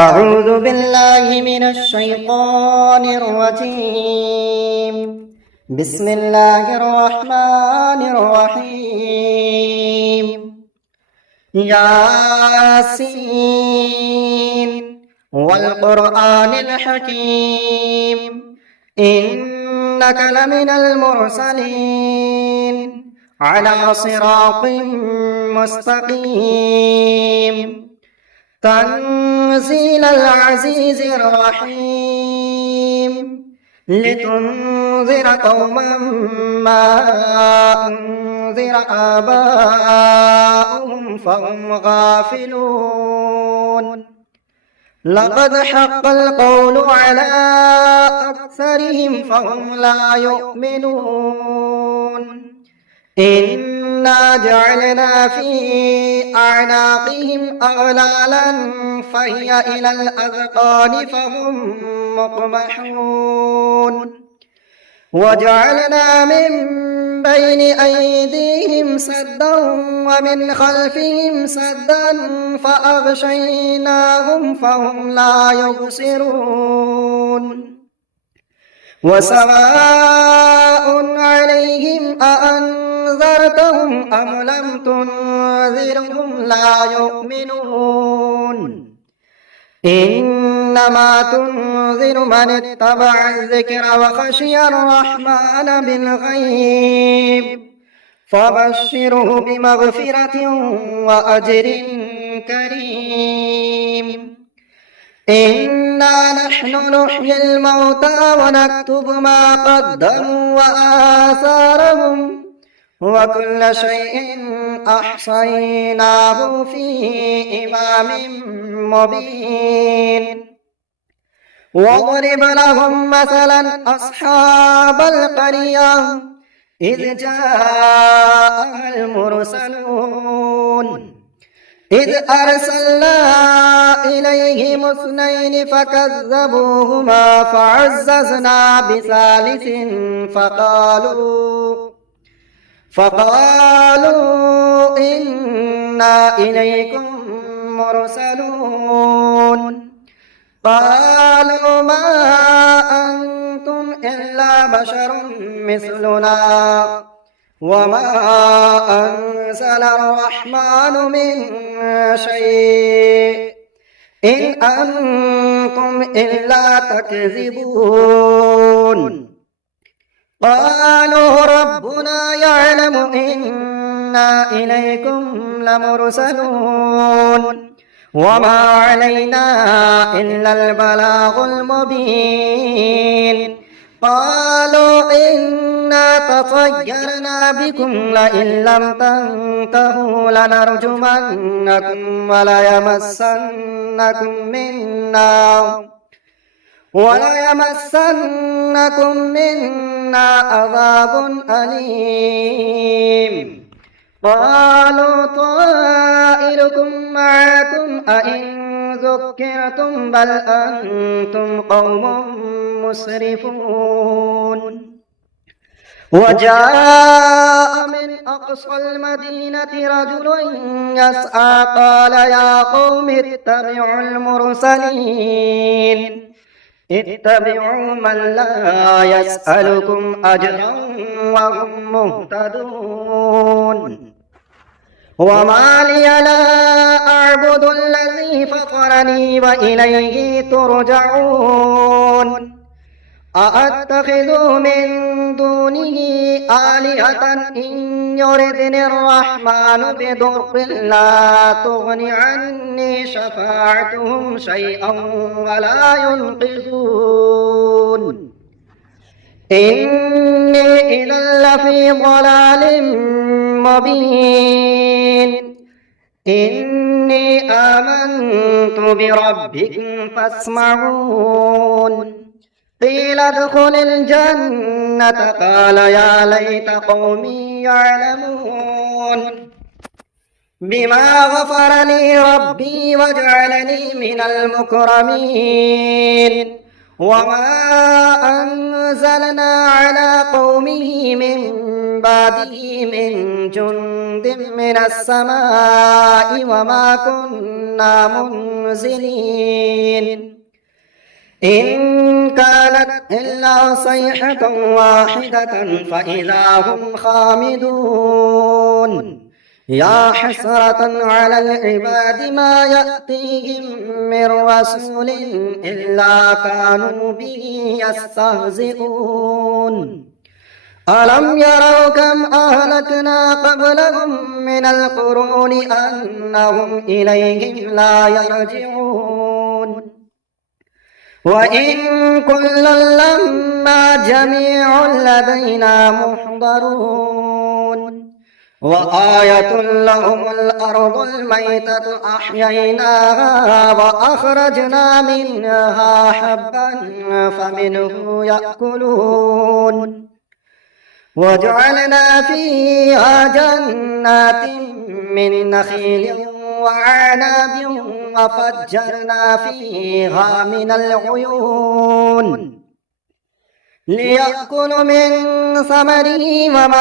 أعوذ بالله من الشيطان الرجيم. بسم الله الرحمن الرحيم. ياسين والقرآن الحكيم إنك لمن المرسلين على صراط مستقيم تنزيل العزيز الرحيم لتنذر قوما ما أنذر آباؤهم فهم غافلون لقد حق القول على أكثرهم فهم لا يؤمنون إنا جعلنا في أعناقهم أغلالا فهي إلى الأذقان فهم مقمحون وجعلنا من بين أيديهم سدا ومن خلفهم سدا فأغشيناهم فهم لا يبصرون وسواء عليهم أأنذرتهم أم لم تنذرهم لا يؤمنون إنما تنذر من اتبع الذكر وخشي الرحمن بالغيب فبشره بمغفرة وأجر كريم إنا نحن نحيي الموتى ونكتب ما قدموا وآثارهم وكل شيء أحصيناه في إمام مبين واضرب لهم مثلا أصحاب القرية إذ جاء المرسلون إذ أرسلنا إليهم اثنين فكذبوهما فعززنا بثالث فقالوا إنا إليكم مرسلون قالوا ما أنتم إلا بشر مثلنا وما أنزل الرحمن من شيء إن أنتم إلا تكذبون قالوا ربنا يعلم إنا إليكم لمرسلون وما علينا إلا البلاغ المبين قالوا إنا تطيرنا بكم لئن لم تنتهوا لنرجمنكم وليمسنكم منا عذاب أليم قالوا طائركم معكم أئن ذكرتم بل أنتم قوم مسرفون وجاء من أقصى المدينة رجل يسعى قال يا قوم اتبعوا المرسلين اتبعوا من لا يسألكم أجرا وهم مهتدون وما لي لا أعبد الذي فطرني وإليه ترجعون أأتخذ من دونه آلهة إن يردني الرحمن بضر لا تغن عني شفاعتهم شيئا ولا ينقذون إني إذا لفي ضلال مبين إني آمنت بربكم فاسمعون قيل ادخل الجنة قال يا ليت قومي يعلمون بما غفر لي ربي وجعلني من المكرمين وما أنزلنا على قومه من بعده من جند من السماء وما كنا منزلين إن كانت إلا صيحة واحدة فإذا هم خامدون يا حسرة على العباد ما يأتيهم من رسول إلا كانوا به يستهزئون ألم يروا كم أهلكنا قبلهم من القرون أنهم إليهم لا يرجعون وإن كلا لما جميع لدينا محضرون وآية لهم الأرض الميتة أحييناها وأخرجنا منها حبا فمنه يأكلون وجعلنا فيها جنات من نخيل وعناب وفجرنا فيها من العيون ليأكلوا من ثمره وما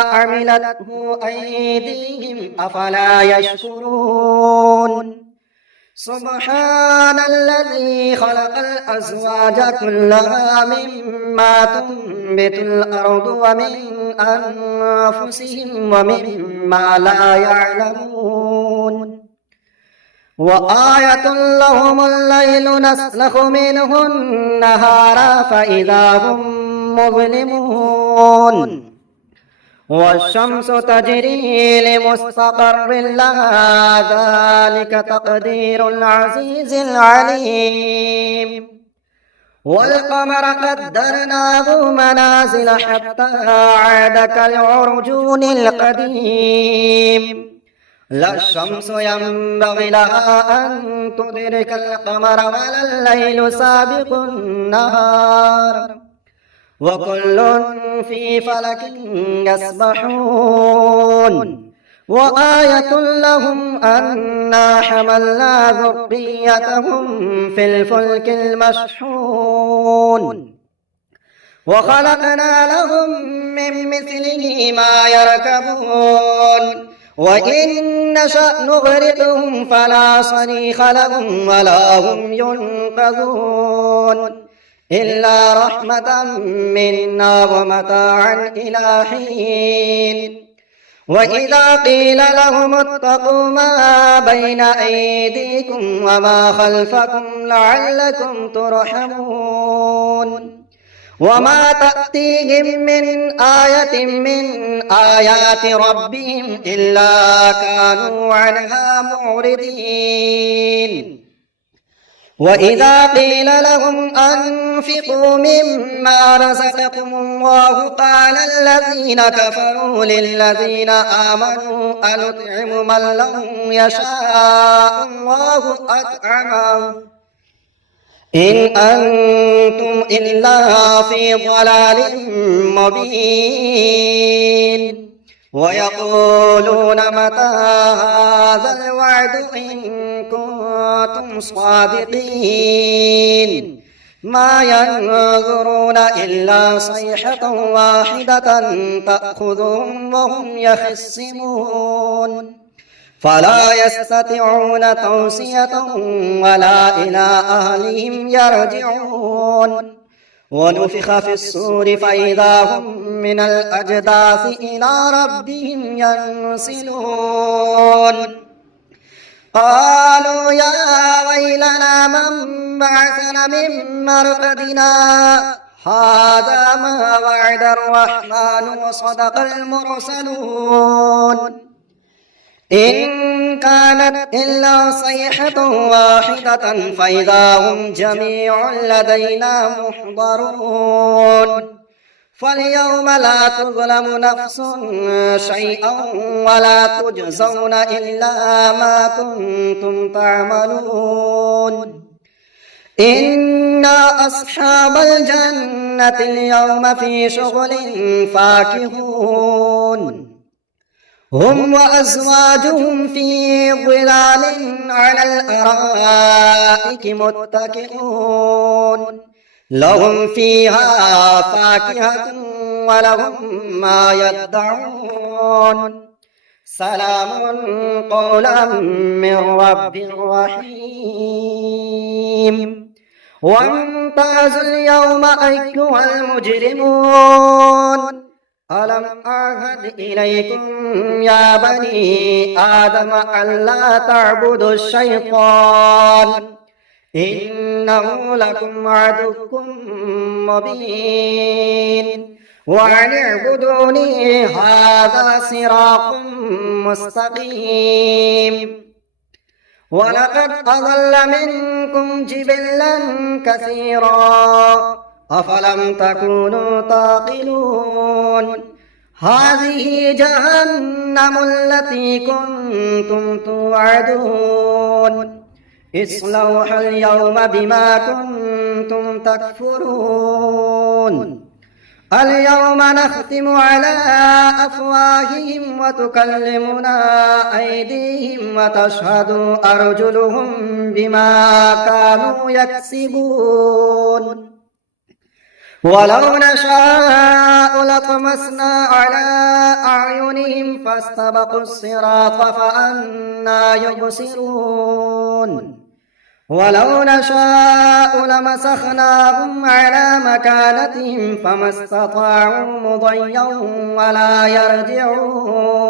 عملته أيديهم أفلا يشكرون سبحان الذي خلق الأزواج كلها مما تنبت الأرض ومن أنفسهم ومما لا يعلمون وآية لهم الليل نسلخ منه النهار فإذا هم مظلمون والشمس تجري لمستقر لها ذلك تقدير العزيز العليم والقمر قدرناه منازل حتى عاد كالعرجون القديم لا الشمس ينبغي لها أن تدرك القمر ولا الليل سابق النهار وكل في فلك يسبحون وآية لهم أنا حملنا ذريتهم في الفلك المشحون وخلقنا لهم من مثله ما يركبون وإن نشأ نغرقهم فلا صريخ لهم ولا هم ينقذون إلا رحمة منا ومتاعا إلى حين وإذا قيل لهم اتقوا ما بين أيديكم وما خلفكم لعلكم ترحمون وما تأتيهم من آية من آيات ربهم إلا كانوا عنها معرضين وإذا قيل لهم أنفقوا مما رزقكم الله قال الذين كفروا للذين آمنوا أنطعم من لو يشاء الله أطعمه إن أنتم إلا في ضلال مبين ويقولون متى هذا الوعد إن كنتم صادقين ما ينظرون إلا صيحة واحدة تأخذهم وهم يخصمون فلا يستطيعون توصية ولا إلى أهلهم يرجعون ونفخ في الصور فإذا هم من الأجداث إلى ربهم ينسلون قالوا يا ويلنا من بعثنا من مرقدنا هذا ما وعد الرحمن وصدق المرسلون إن كانت إلا صيحة واحدة فإذا هم جميع لدينا محضرون فاليوم لا تظلم نفس شيئا ولا تجزون إلا ما كنتم تعملون إنا أصحاب الجنة اليوم في شغل فاكهون هم وأزواجهم في ظلال على الأرائك متكئون لهم فيها فاكهة ولهم ما يدعون سلام قولا من رب رحيم وامتازوا اليوم أيها المجرمون ألم أعهد إليكم يا بني آدم ألا تعبدوا الشيطان إنه لكم عدو مبين وأن اعبدوني هذا صراط مستقيم ولقد أضل منكم جبلا كثيرا أفلم تكونوا تعقلون هذه جهنم التي كنتم توعدون اصلوها اليوم بما كنتم تكفرون اليوم نختم على أفواههم وتكلمنا أيديهم وتشهد أرجلهم بما كانوا يكسبون ولو نشاء لطمسنا على أعينهم فاستبقوا الصراط فأنى يبصرون ولو نشاء لمسخناهم على مكانتهم فما استطاعوا مضيا ولا يرجعون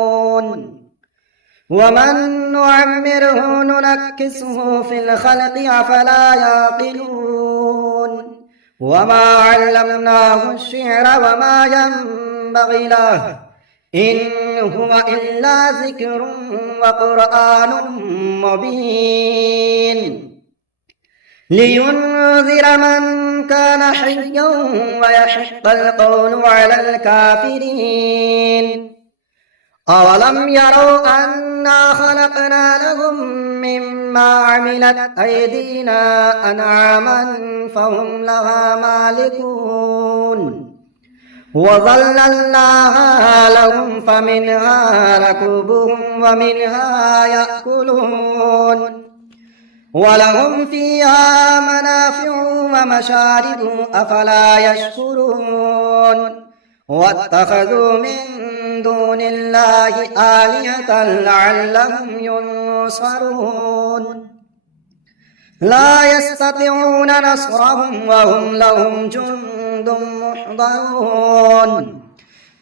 ومن نعمره ننكسه في الخلق أفلا يعقلون وما علمناه الشعر وما ينبغي له إن هو إلا ذكر وقرآن مبين لينذر من كان حيا ويحق القول على الكافرين أولم يروا أنا خلقنا لهم مما عملت أيدينا أنعاما فهم لها مالكون وظللناها لهم فمنها ركوبهم ومنها يأكلون ولهم فيها منافع ومشارب أفلا يشكرون واتخذوا من دون الله آلهة لعلهم ينصرون لا يستطيعون نصرهم وهم لهم جند محضرون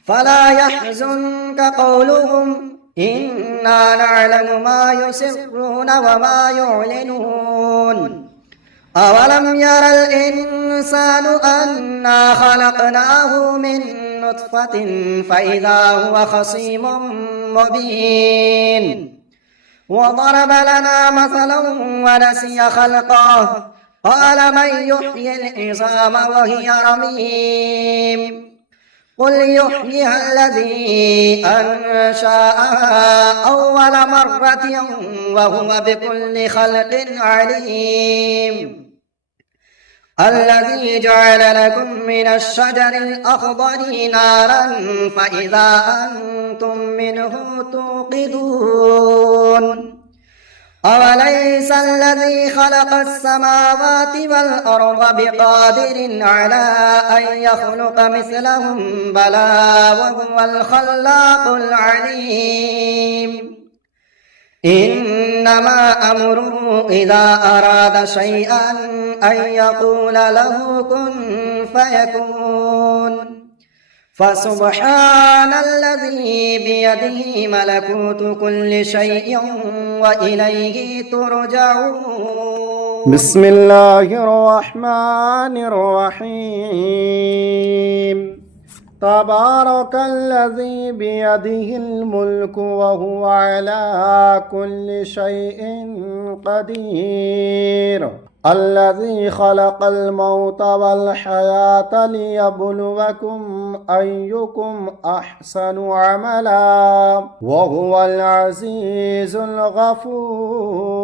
فلا يحزنك قولهم إنا نعلم ما يسرون وما يعلنون أولم ير الإنسان أنا خلقناه من نطفة فإذا هو خصيم مبين وضرب لنا مثلا ونسي خلقه قال من يحيي العظام وهي رميم قل يحييها الذي أنشأها أول مرة وهو بكل خلق عليم الذي جعل لكم من الشجر الأخضر نارا فإذا أنتم منه توقدون أوليس الذي خلق السماوات والأرض بقادر على أن يخلق مثلهم بلى وهو الخلاق العليم إنما أمره إذا أراد شيئا أن يقول له كن فيكون فسبحان الذي بيده ملكوت كل شيء وإليه ترجعون بسم الله الرحمن الرحيم تبارك الذي بيده الملك وهو على كل شيء قدير الذي خلق الموت والحياة ليبلوكم أيكم أحسن عملا وهو العزيز الغفور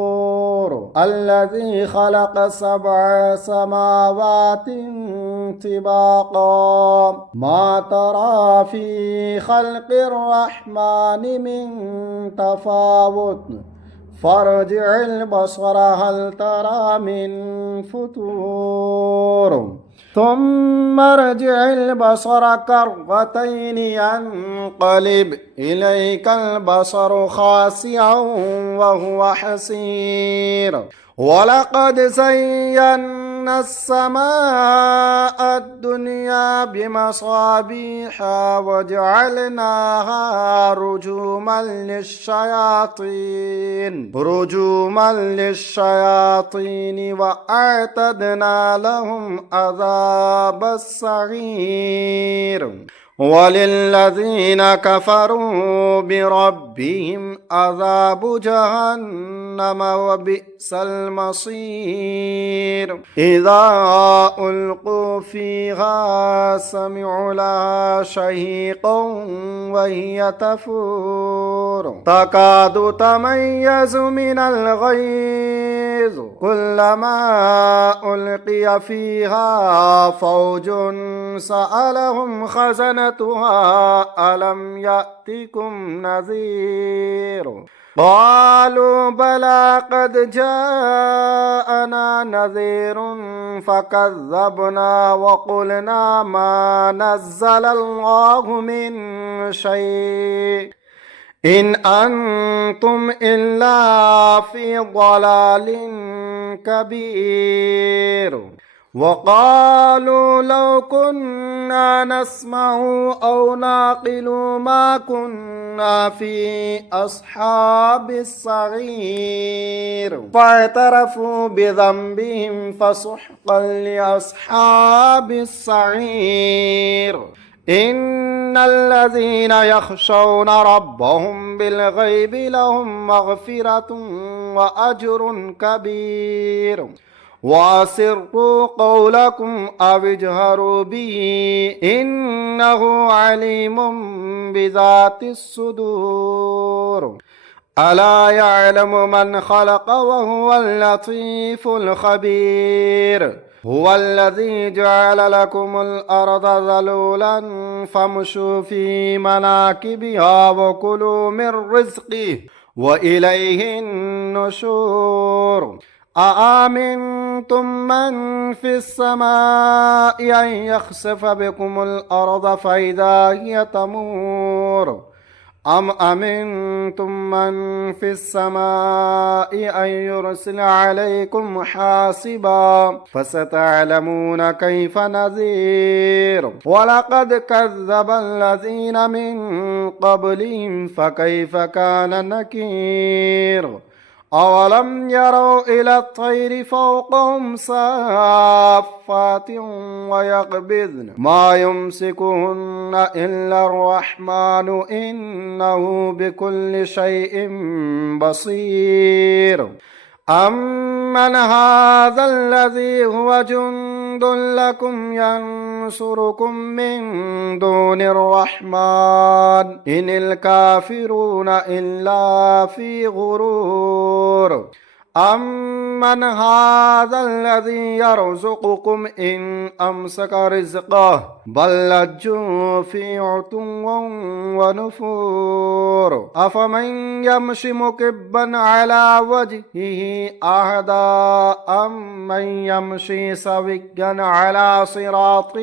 الذي خلق 7 سماوات طباقا ما ترى في خلق الرحمن من تفاوت فارجع البصر هل ترى من فتور ثم ارجع البصر كرتين ينقلب إليك البصر خاسئا وهو حسير ولقد زينا السماء الدنيا بمصابيح وجعلناها رجوما للشياطين وأعتدنا لهم عذاب السعير وللذين كفروا بربهم عذاب جهنم وبئس المصير إذا ألقوا فيها سمعوا لها شهيقا وهي تفور تكاد تميز من الغيظ كلما ألقي فيها فوج سألهم خزنتها ألم يأتكم نذير قالوا بلى قد جاءنا نذير فكذبنا وقلنا ما نزل الله من شيء إن أنتم إلا في ضلال كبير وقالوا لو كنا نسمع أو نعقل ما كنا في أصحاب السعير فاعترفوا بذنبهم فسحقا لأصحاب السعير إن الذين يخشون ربهم بالغيب لهم مغفرة وأجر كبير وأسروا قولكم أو اجهروا به إنه عليم بذات الصدور ألا يعلم من خلق وهو اللطيف الخبير هو الذي جعل لكم الأرض ذلولا فامشوا في مناكبها وكلوا من رزقه وإليه النشور أأمنتم من في السماء أن يخسف بكم الأرض فإذا هي تمور أم أمنتم من في السماء أن يرسل عليكم حاصبا فستعلمون كيف نذير ولقد كذب الذين من قبلهم فكيف كان نكير أولم يروا إلى الطير فوقهم صافات ويقبضن ما يمسكهن إلا الرحمن إنه بكل شيء بصير أمن هذا الذي هو جند لكم ينصركم من دون الرحمن إن الكافرون إلا في غرور أمن هذا الذي يرزقكم إن أمسك رزقه بل لجوا في عتو ونفور أفمن يمشي مكبا على وجهه أهدى أمن يمشي سويا على صراط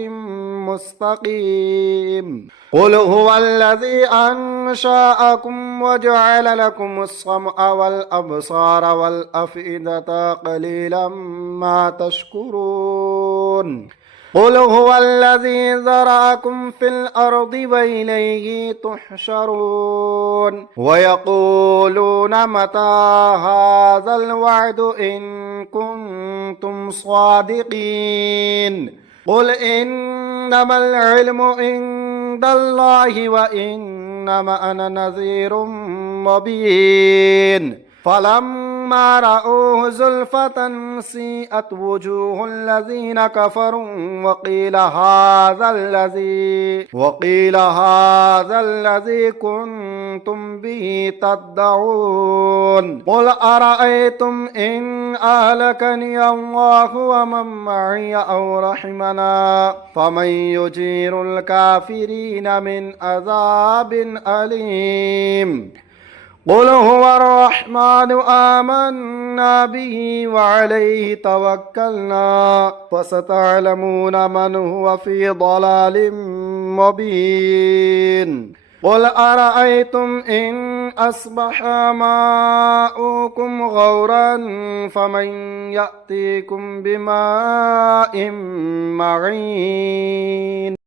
مستقيم قل هو الذي أنشأكم وجعل لكم السمع والأبصار والأفئدة قليلا ما تشكرون قل هو الذي ذرأكم في الأرض وإليه تحشرون ويقولون متى هذا الوعد إن كنتم صادقين قل إنما العلم عند الله وإنما أنا نذير مبين فلما رأوه زلفة سيئت وجوه الذين كفروا وقيل هذا الذي كنتم به تدعون قل أرأيتم إن أهلكني الله ومن معي أو رحمنا فمن يجير الكافرين من عذاب أليم قل هو الرحمن آمنا به وعليه توكلنا فستعلمون من هو في ضلال مبين قل أرأيتم إن أصبح ماؤكم غورا فمن يأتيكم بماء معين